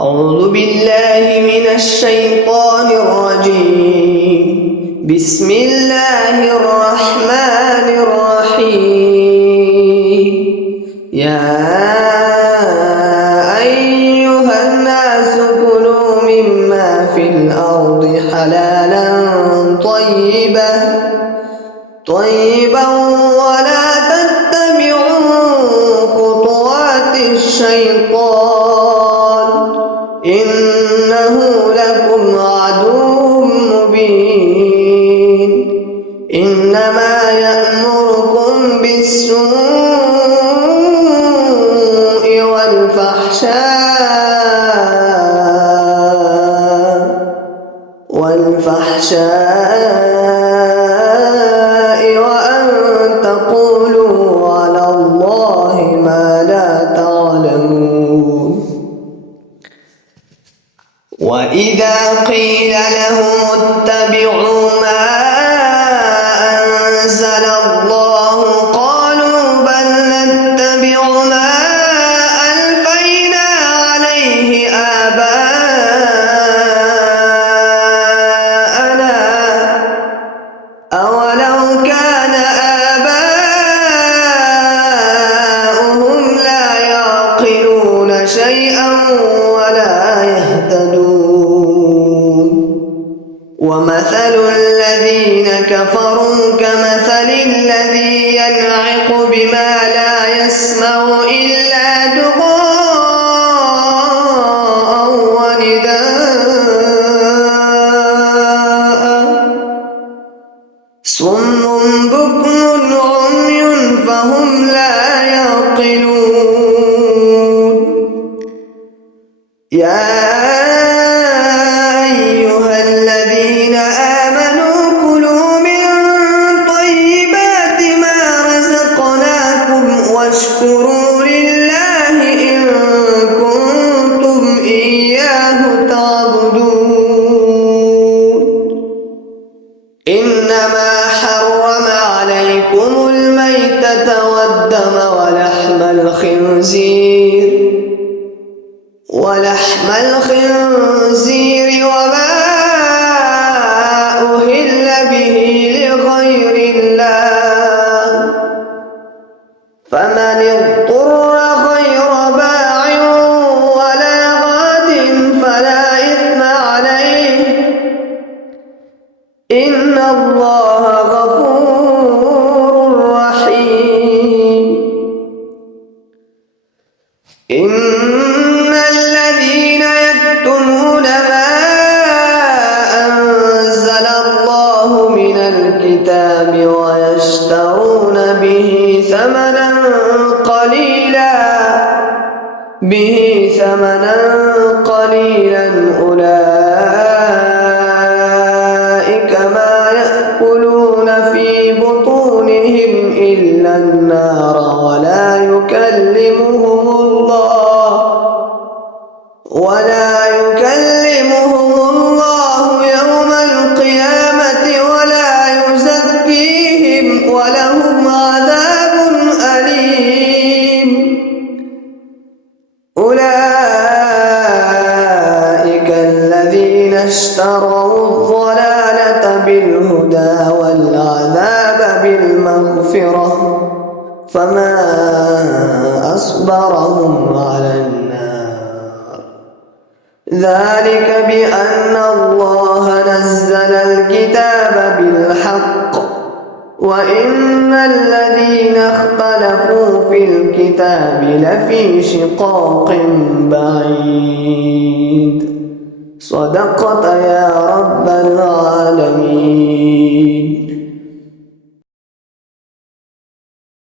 أعوذ بالله من الشيطان الرجيم. بسم الله الرحمن الرحيم. يا أيها الناس كلوا مما في الأرض حلالا طيبا ولا تتبعوا خطوات الشيطان إنه لكم عدو مبين. إنما يأمركم بالسوء والفحشاء وأن تقولوا على الله ما لا تعلمون. وإذا قيل لهم اتبعوا ما أنزل الله قالوا بل نتبع ما ألفينا عليه آباءنا أولو كان آباؤهم لا يعقلون شيئا ولا يهتدون. ومثل الذين كفروا كمثل الذي ينعق بما لا يسمع إلا دعاء ونداء صم بكم عمي فهم لا يعقلون. يا أيها الذين آمنوا كلوا من طيبات ما رزقناكم واشكروا لله إن كنتم إياه تعبدون. إنما حرم عليكم الميتة والدم ولحم الخنزير وما أهل به لغير الله فمن اضطر غير باع ولا عاد فلا إثم عليه إن الله غفور رحيم. إن الذين يكتمون ما أنزل الله من الكتاب ويشترون به ثمنا قليلا أولئك ما يأكلون في بطونهم إلا النار ولا يكلمهم الله يوم القيامة ولا يزكيهم ولهم عذاب أليم. أولئك الذين اشتروا الضلالة بالهدى والعذاب بالمغفرة فما أصبرهم على النار. ذلك بأن الله نزل الكتاب بالحق وإن الذين اختلفوا في الكتاب لفي شقاق بعيد. صدقت يا رب العالمين.